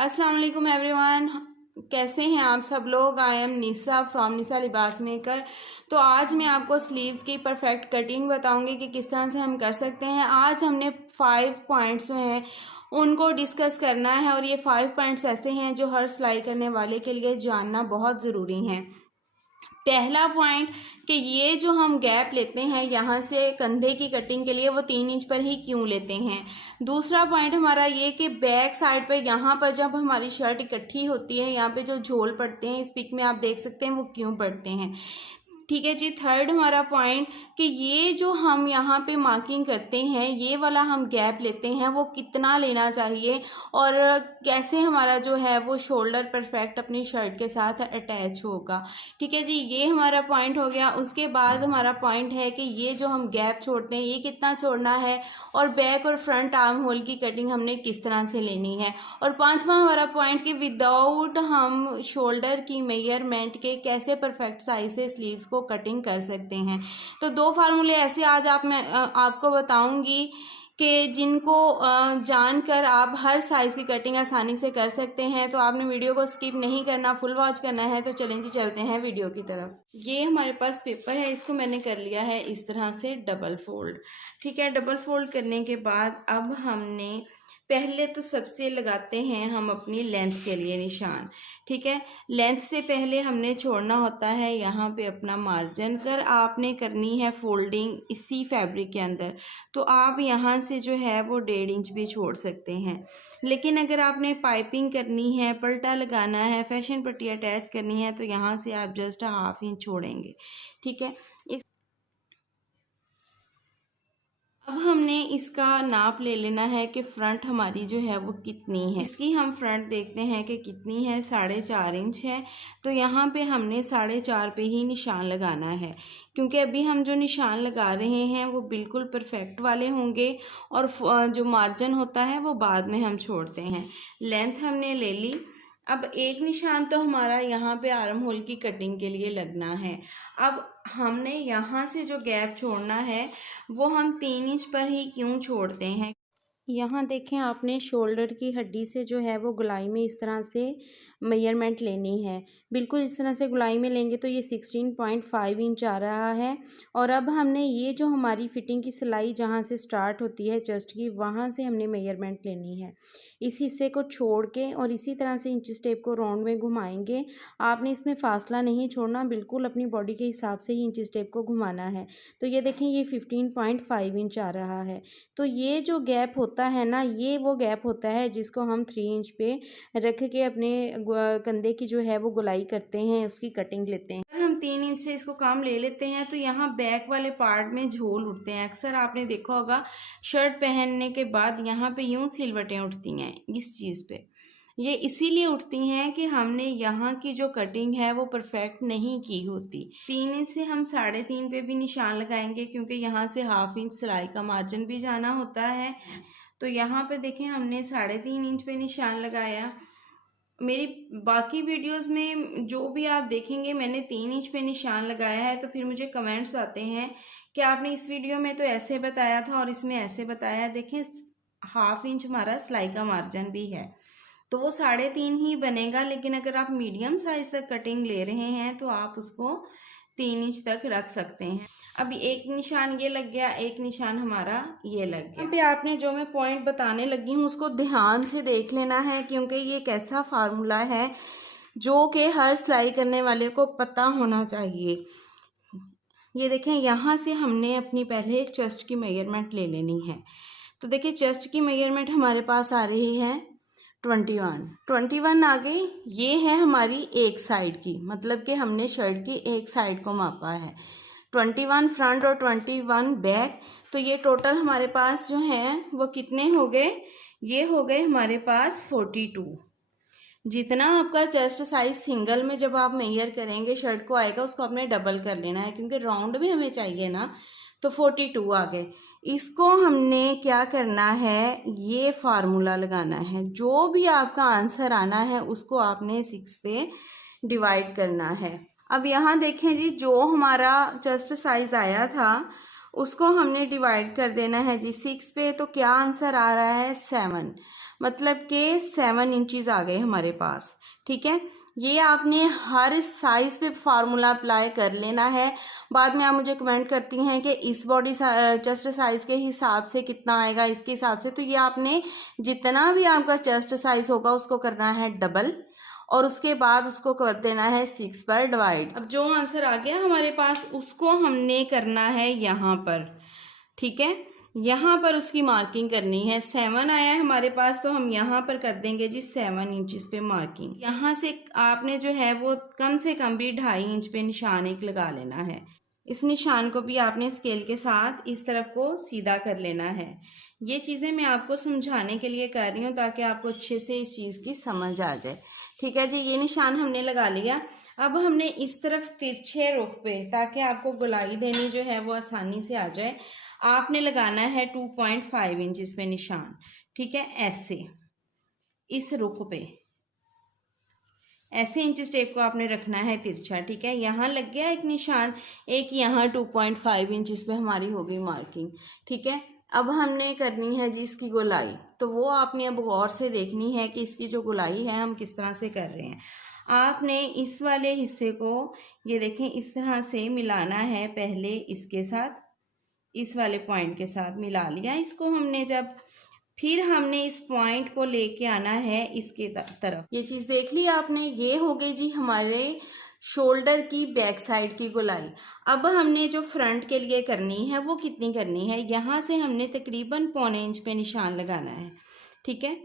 अस्सलाम वालेकुम एवरीवन। कैसे हैं आप सब लोग। आई एम निसा फ्रॉम निसा लिबास मेकर। तो आज मैं आपको स्लीव्स की परफेक्ट कटिंग बताऊंगी कि किस तरह से हम कर सकते हैं। आज हमने 5 पॉइंट्स जो हैं उनको डिस्कस करना है और ये 5 पॉइंट्स ऐसे हैं जो हर सिलाई करने वाले के लिए जानना बहुत ज़रूरी है। पहला पॉइंट कि ये जो हम गैप लेते हैं यहाँ से कंधे की कटिंग के लिए वो 3 इंच पर ही क्यों लेते हैं। दूसरा पॉइंट हमारा ये कि बैक साइड पर यहाँ पर जब हमारी शर्ट इकट्ठी होती है यहाँ पे जो झोल पड़ते हैं, इस पिक में आप देख सकते हैं वो क्यों पड़ते हैं। ठीक है जी। थर्ड हमारा पॉइंट कि ये जो हम यहाँ पे मार्किंग करते हैं, ये वाला हम गैप लेते हैं वो कितना लेना चाहिए और कैसे हमारा जो है वो शोल्डर परफेक्ट अपनी शर्ट के साथ अटैच होगा। ठीक है जी, ये हमारा पॉइंट हो गया। उसके बाद हमारा पॉइंट है कि ये जो हम गैप छोड़ते हैं ये कितना छोड़ना है और बैक और फ्रंट आर्म होल की कटिंग हमने किस तरह से लेनी है। और पांचवा हमारा पॉइंट कि विदाउट हम शोल्डर की मेजरमेंट के कैसे परफेक्ट साइज से स्लीव्स को कटिंग कर सकते हैं। तो 2 फार्मूले ऐसे आज मैं आपको बताऊंगी कि जिनको जानकर आप हर साइज़ की कटिंग आसानी से कर सकते हैं। तो आपने वीडियो को स्किप नहीं करना, फुल वॉच करना है। तो चलें जी, चलते हैं वीडियो की तरफ। ये हमारे पास पेपर है, इसको मैंने कर लिया है इस तरह से डबल फोल्ड। ठीक है, डबल फोल्ड करने के बाद अब हमने पहले तो सबसे लगाते हैं हम अपनी लेंथ के लिए निशान। ठीक है, लेंथ से पहले हमने छोड़ना होता है यहाँ पे अपना मार्जिन। अगर आपने करनी है फोल्डिंग इसी फैब्रिक के अंदर तो आप यहाँ से जो है वो 1.5 इंच भी छोड़ सकते हैं। लेकिन अगर आपने पाइपिंग करनी है, पल्टा लगाना है, फैशन पट्टी अटैच करनी है तो यहाँ से आप जस्ट 1/2 इंच छोड़ेंगे। ठीक है, अब हमने इसका नाप ले लेना है कि फ्रंट हमारी जो है वो कितनी है। इसकी हम फ्रंट देखते हैं कि कितनी है, 4.5 इंच है। तो यहाँ पे हमने 4.5 पे ही निशान लगाना है क्योंकि अभी हम जो निशान लगा रहे हैं वो बिल्कुल परफेक्ट वाले होंगे और जो मार्जिन होता है वो बाद में हम छोड़ते हैं। लेंथ हमने ले ली। अब एक निशान तो हमारा यहाँ पे आर्म होल की कटिंग के लिए लगना है। अब हमने यहाँ से जो गैप छोड़ना है वो हम 3 इंच पर ही क्यों छोड़ते हैं। यहाँ देखें, आपने शोल्डर की हड्डी से जो है वो गुलाई में इस तरह से मेजरमेंट लेनी है। बिल्कुल इस तरह से गुलाई में लेंगे तो ये 16.5 इंच आ रहा है। और अब हमने ये जो हमारी फिटिंग की सिलाई जहाँ से स्टार्ट होती है चेस्ट की, वहाँ से हमने मेजरमेंट लेनी है। इस हिस्से को छोड़ के और इसी तरह से इंच स्टेप को राउंड में घुमाएंगे। आपने इसमें फासला नहीं छोड़ना, बिल्कुल अपनी बॉडी के हिसाब से ही इंच स्टेप को घुमाना है। तो ये देखें, ये 15.5 इंच आ रहा है। तो ये जो गैप होता है ना, ये वो गैप होता है जिसको हम 3 इंच पे रख के अपने कंधे की जो है वो गुलाई करते हैं, उसकी कटिंग लेते हैं। अगर हम 3 इंच से इसको काम ले लेते हैं तो यहाँ बैक वाले पार्ट में झोल उठते हैं। अक्सर आपने देखा होगा शर्ट पहनने के बाद यहाँ पे यूं सिलवटें उठती हैं इस चीज़ पे। ये इसीलिए उठती हैं कि हमने यहाँ की जो कटिंग है वो परफेक्ट नहीं की होती। 3 इंच से हम 3.5 पे भी निशान लगाएंगे क्योंकि यहाँ से 1/2 इंच सिलाई का मार्जिन भी जाना होता है। तो यहाँ पे देखें, हमने 3.5 इंच पे निशान लगाया। मेरी बाकी वीडियोस में जो भी आप देखेंगे मैंने 3 इंच पे निशान लगाया है। तो फिर मुझे कमेंट्स आते हैं कि आपने इस वीडियो में तो ऐसे बताया था और इसमें ऐसे बताया। देखें, 1/2 इंच हमारा सिलाई का मार्जिन भी है तो वो 3.5 ही बनेगा। लेकिन अगर आप मीडियम साइज तक कटिंग ले रहे हैं तो आप उसको 3 इंच तक रख सकते हैं। अभी एक निशान ये लग गया, एक निशान हमारा ये लग गया। यहाँ पे आपने जो मैं पॉइंट बताने लगी हूँ उसको ध्यान से देख लेना है क्योंकि ये एक ऐसा फार्मूला है जो कि हर सिलाई करने वाले को पता होना चाहिए। ये देखें, यहाँ से हमने अपनी पहले चेस्ट की मेजरमेंट ले लेनी है। तो देखिए, चेस्ट की मेजरमेंट हमारे पास आ रही है 21 आ गई। ये है हमारी एक साइड की, मतलब कि हमने शर्ट की एक साइड को मापा है। 21 फ्रंट और 21 बैक। तो ये टोटल हमारे पास जो है वो कितने हो गए, ये हो गए हमारे पास 42। जितना आपका चेस्ट साइज सिंगल में जब आप मेजर करेंगे शर्ट को आएगा उसको आपने डबल कर लेना है क्योंकि राउंड में हमें चाहिए ना। तो 42 आ गए। इसको हमने क्या करना है, ये फार्मूला लगाना है। जो भी आपका आंसर आना है उसको आपने 6 पे डिवाइड करना है। अब यहाँ देखें जी, जो हमारा चेस्ट साइज आया था उसको हमने डिवाइड कर देना है जी 6 पे। तो क्या आंसर आ रहा है 7, मतलब कि 7 इंचज़ आ गए हमारे पास। ठीक है, ये आपने हर साइज पे फार्मूला अप्लाई कर लेना है। बाद में आप मुझे कमेंट करती हैं कि इस बॉडी चेस्ट साइज के हिसाब से कितना आएगा, इसके हिसाब से। तो ये आपने जितना भी आपका चेस्ट साइज होगा उसको करना है डबल, और उसके बाद उसको कर देना है 6 पर डिवाइड। अब जो आंसर आ गया हमारे पास उसको हमने करना है यहाँ पर। ठीक है, यहाँ पर उसकी मार्किंग करनी है। 7 आया है हमारे पास, तो हम यहाँ पर कर देंगे जी 7 इंचज़ पे मार्किंग। यहाँ से आपने जो है वो कम से कम भी 2.5 इंच पे निशान एक लगा लेना है। इस निशान को भी आपने स्केल के साथ इस तरफ को सीधा कर लेना है। ये चीज़ें मैं आपको समझाने के लिए कर रही हूँ ताकि आपको अच्छे से इस चीज़ की समझ आ जाए। ठीक है जी, ये निशान हमने लगा लिया। अब हमने इस तरफ तिरछे रुख पे, ताकि आपको गोलाई देनी जो है वो आसानी से आ जाए, आपने लगाना है 2.5 इंचज़ पे निशान। ठीक है, ऐसे इस रुख पे ऐसे इंच टेप को आपने रखना है तिरछा। ठीक है, यहाँ लग गया एक निशान, एक यहाँ 2.5 इंचज़ पे हमारी हो गई मार्किंग। ठीक है, अब हमने करनी है जी इसकी गोलाई। तो वो आपने अब गौर से देखनी है कि इसकी जो गोलाई है हम किस तरह से कर रहे हैं। आपने इस वाले हिस्से को ये देखें इस तरह से मिलाना है, पहले इसके साथ, इस वाले पॉइंट के साथ मिला लिया इसको हमने। जब फिर हमने इस पॉइंट को लेके आना है इसके तरफ। ये चीज़ देख ली आपने, ये हो गई जी हमारे शोल्डर की बैक साइड की गोलाई। अब हमने जो फ्रंट के लिए करनी है वो कितनी करनी है, यहाँ से हमने तकरीबन 1.25 इंच पे निशान लगाना है। ठीक है,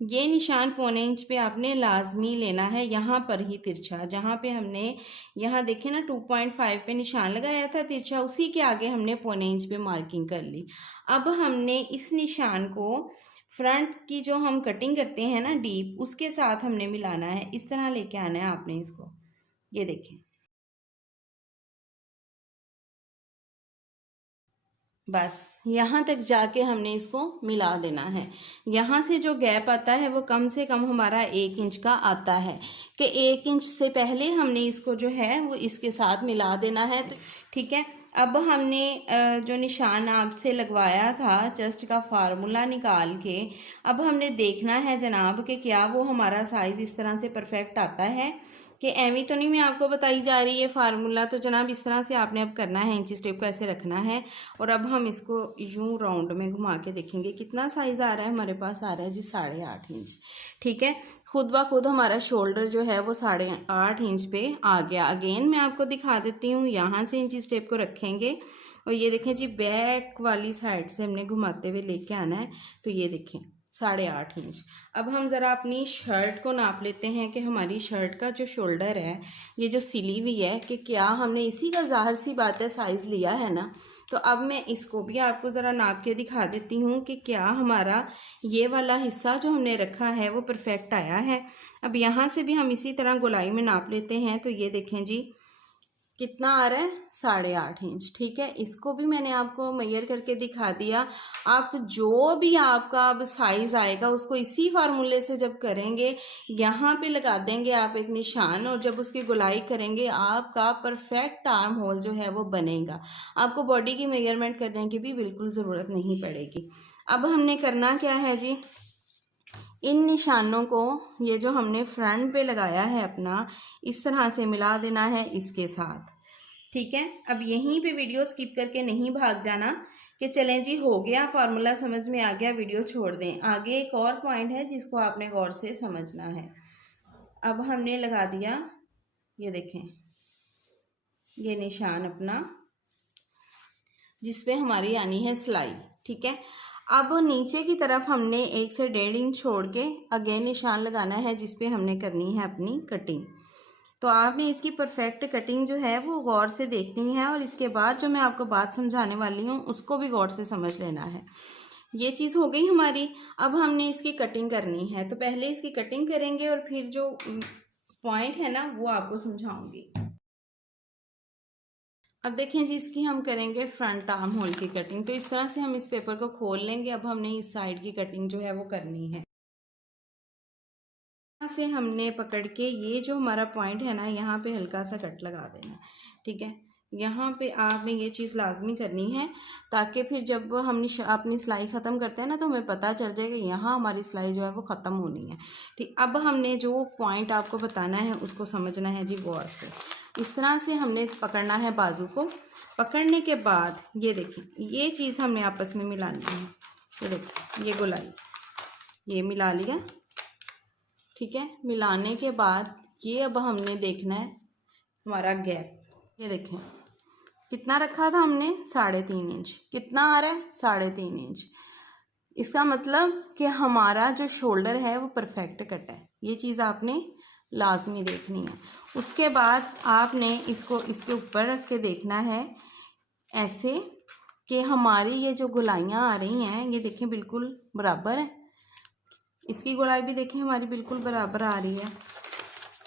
ये निशान 1.25 इंच पे आपने लाजमी लेना है, यहाँ पर ही तिरछा, जहाँ पे हमने यहाँ देखे ना 2.5 पे निशान लगाया था तिरछा, उसी के आगे हमने 1.25 इंच पे मार्किंग कर ली। अब हमने इस निशान को फ्रंट की जो हम कटिंग करते हैं ना डीप, उसके साथ हमने मिलाना है। इस तरह लेके आना है आपने इसको, ये देखें, बस यहाँ तक जाके हमने इसको मिला देना है। यहाँ से जो गैप आता है वो कम से कम हमारा 1 इंच का आता है, कि 1 इंच से पहले हमने इसको जो है वो इसके साथ मिला देना है। तो ठीक है, अब हमने जो निशान आपसे लगवाया था चेस्ट का फार्मूला निकाल के, अब हमने देखना है जनाब कि क्या वो हमारा साइज़ इस तरह से परफेक्ट आता है कि एवी तो नहीं मैं आपको बताई जा रही है फार्मूला। तो जनाब इस तरह से आपने अब करना है, इंची टेप को ऐसे रखना है, और अब हम इसको यूं राउंड में घुमा के देखेंगे कितना साइज़ आ रहा है हमारे पास। आ रहा है जी 8.5 इंच। ठीक है, खुद ब खुद हमारा शोल्डर जो है वो 8.5 इंच पे आ गया। अगेन मैं आपको दिखा देती हूँ, यहाँ से इंची टेप को रखेंगे और ये देखें जी बैक वाली साइड से हमने घुमाते हुए लेके आना है। तो ये देखें 8.5 इंच। अब हम ज़रा अपनी शर्ट को नाप लेते हैं कि हमारी शर्ट का जो शोल्डर है, ये जो सिली हुई है, कि क्या हमने इसी का ज़ाहिर सी बात है साइज़ लिया है ना। तो अब मैं इसको भी आपको ज़रा नाप के दिखा देती हूँ कि क्या हमारा ये वाला हिस्सा जो हमने रखा है वो परफेक्ट आया है। अब यहाँ से भी हम इसी तरह गोलाई में नाप लेते हैं। तो ये देखें जी कितना आ रहा है 8.5 इंच। ठीक है, इसको भी मैंने आपको मेजर करके दिखा दिया। आप जो भी आपका अब साइज़ आएगा उसको इसी फार्मूले से जब करेंगे, यहाँ पे लगा देंगे आप एक निशान, और जब उसकी गोलाई करेंगे आपका परफेक्ट आर्म होल जो है वो बनेगा। आपको बॉडी की मेजरमेंट करने की भी बिल्कुल ज़रूरत नहीं पड़ेगी। अब हमने करना क्या है जी, इन निशानों को, ये जो हमने फ्रंट पे लगाया है अपना, इस तरह से मिला देना है इसके साथ। ठीक है, अब यहीं पे वीडियो स्किप करके नहीं भाग जाना कि चलें जी हो गया फार्मूला समझ में आ गया, वीडियो छोड़ दें। आगे एक और पॉइंट है जिसको आपने गौर से समझना है। अब हमने लगा दिया, ये देखें ये निशान अपना जिस पे हमारी आनी है सिलाई। ठीक है, अब नीचे की तरफ हमने 1 से 1.5 इंच छोड़ के अगेन निशान लगाना है जिस पे हमने करनी है अपनी कटिंग। तो आपने इसकी परफेक्ट कटिंग जो है वो गौर से देखनी है, और इसके बाद जो मैं आपको बात समझाने वाली हूँ उसको भी गौर से समझ लेना है। ये चीज़ हो गई हमारी। अब हमने इसकी कटिंग करनी है, तो पहले इसकी कटिंग करेंगे और फिर जो पॉइंट है ना वो आपको समझाऊंगी। अब देखें जी, इसकी हम करेंगे फ्रंट आर्म होल की कटिंग। तो इस तरह से हम इस पेपर को खोल लेंगे। अब हमने इस साइड की कटिंग जो है वो करनी है। यहाँ से हमने पकड़ के ये जो हमारा पॉइंट है ना, यहाँ पे हल्का सा कट लगा देना। ठीक है, यहाँ पे आपने ये चीज़ लाजमी करनी है, ताकि फिर जब हम अपनी सिलाई ख़त्म करते हैं ना तो हमें पता चल जाए कि यहाँ हमारी सिलाई जो है वो ख़त्म होनी है। ठीक, अब हमने जो पॉइंट आपको बताना है उसको समझना है जी गौर से। इस तरह से हमने पकड़ना है बाजू को। पकड़ने के बाद ये देखें, ये चीज़ हमने आपस में मिलानी है। ये देखें, ये गोलाई ये मिला लिया। ठीक है, मिलाने के बाद ये अब हमने देखना है हमारा गैप। ये देखें कितना रखा था हमने, 3.5 इंच। कितना आ रहा है, 3.5 इंच। इसका मतलब कि हमारा जो शोल्डर है वो परफेक्ट कट है। ये चीज़ आपने लाजमी देखनी है। उसके बाद आपने इसको इसके ऊपर रख के देखना है ऐसे कि हमारी ये जो गोलाइयाँ आ रही हैं ये देखें बिल्कुल बराबर है। इसकी गोलाई भी देखें हमारी बिल्कुल बराबर आ रही है।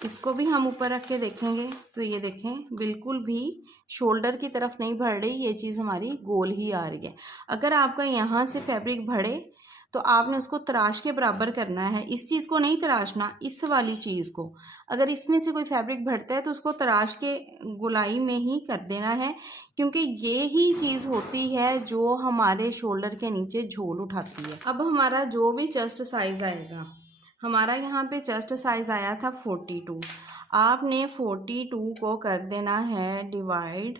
इसको भी हम ऊपर रख के देखेंगे तो ये देखें बिल्कुल भी शोल्डर की तरफ नहीं बढ़ रही, ये चीज़ हमारी गोल ही आ रही है। अगर आपका यहाँ से फैब्रिक बढ़े तो आपने उसको तराश के बराबर करना है। इस चीज़ को नहीं तराशना, इस वाली चीज़ को। अगर इसमें से कोई फैब्रिक बढ़ता है तो उसको तराश के गोलाई में ही कर देना है, क्योंकि ये ही चीज़ होती है जो हमारे शोल्डर के नीचे झोल उठाती है। अब हमारा जो भी चेस्ट साइज़ आएगा, हमारा यहाँ पे चेस्ट साइज़ आया था 42। आपने 42 को कर देना है डिवाइड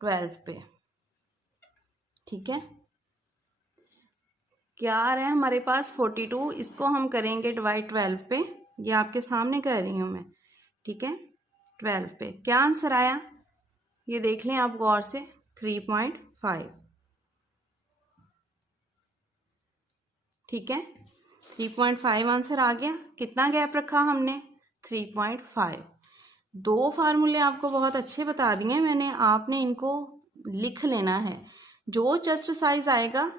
12 पे। ठीक है, क्या आ रहा है हमारे पास 42, इसको हम करेंगे डिवाइड 12 पे। ये आपके सामने कर रही हूँ मैं। ठीक है, 12 पे क्या आंसर आया ये देख लें आप गौर से, 3.5। ठीक है, 3.5 आंसर आ गया। कितना गैप रखा हमने, 3.5। दो फार्मूले आपको बहुत अच्छे बता दिए मैंने, आपने इनको लिख लेना है। जो चेस्ट साइज आएगा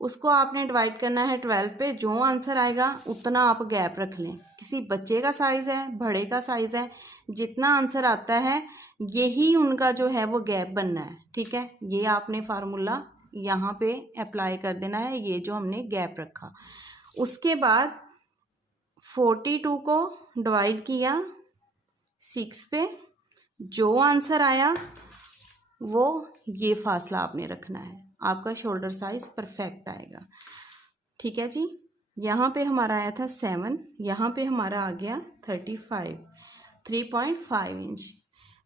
उसको आपने डिवाइड करना है 12 पे। जो आंसर आएगा उतना आप गैप रख लें। किसी बच्चे का साइज़ है, बड़े का साइज़ है, जितना आंसर आता है यही उनका जो है वो गैप बनना है। ठीक है, ये आपने फार्मूला यहाँ पे अप्लाई कर देना है, ये जो हमने गैप रखा। उसके बाद 42 को डिवाइड किया 6 पे, जो आंसर आया वो ये फासला आपने रखना है, आपका शोल्डर साइज परफेक्ट आएगा। ठीक है जी, यहाँ पे हमारा आया था 7, यहाँ पे हमारा आ गया 35, 3.5 इंच।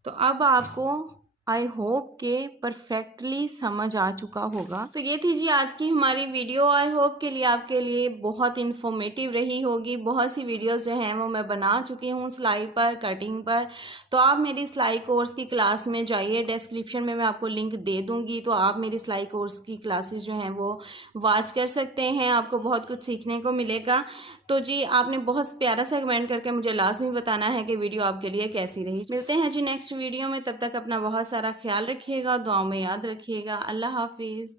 तो अब आपको आई होप के परफेक्टली समझ आ चुका होगा। तो ये थी जी आज की हमारी वीडियो। आई होप के लिए आपके लिए बहुत इन्फॉर्मेटिव रही होगी। बहुत सी वीडियोस जो हैं वो मैं बना चुकी हूँ सिलाई पर, कटिंग पर। तो आप मेरी सिलाई कोर्स की क्लास में जाइए, डिस्क्रिप्शन में मैं आपको लिंक दे दूँगी, तो आप मेरी सिलाई कोर्स की क्लासेस जो हैं वो वॉच कर सकते हैं। आपको बहुत कुछ सीखने को मिलेगा। तो जी आपने बहुत प्यारा सा कमेंट करके मुझे लाजमी बताना है कि वीडियो आपके लिए कैसी रही। मिलते हैं जी नेक्स्ट वीडियो में, तब तक अपना बहुत सारा ख्याल रखिएगा, दुआओं में याद रखिएगा। अल्लाह हाफिज़।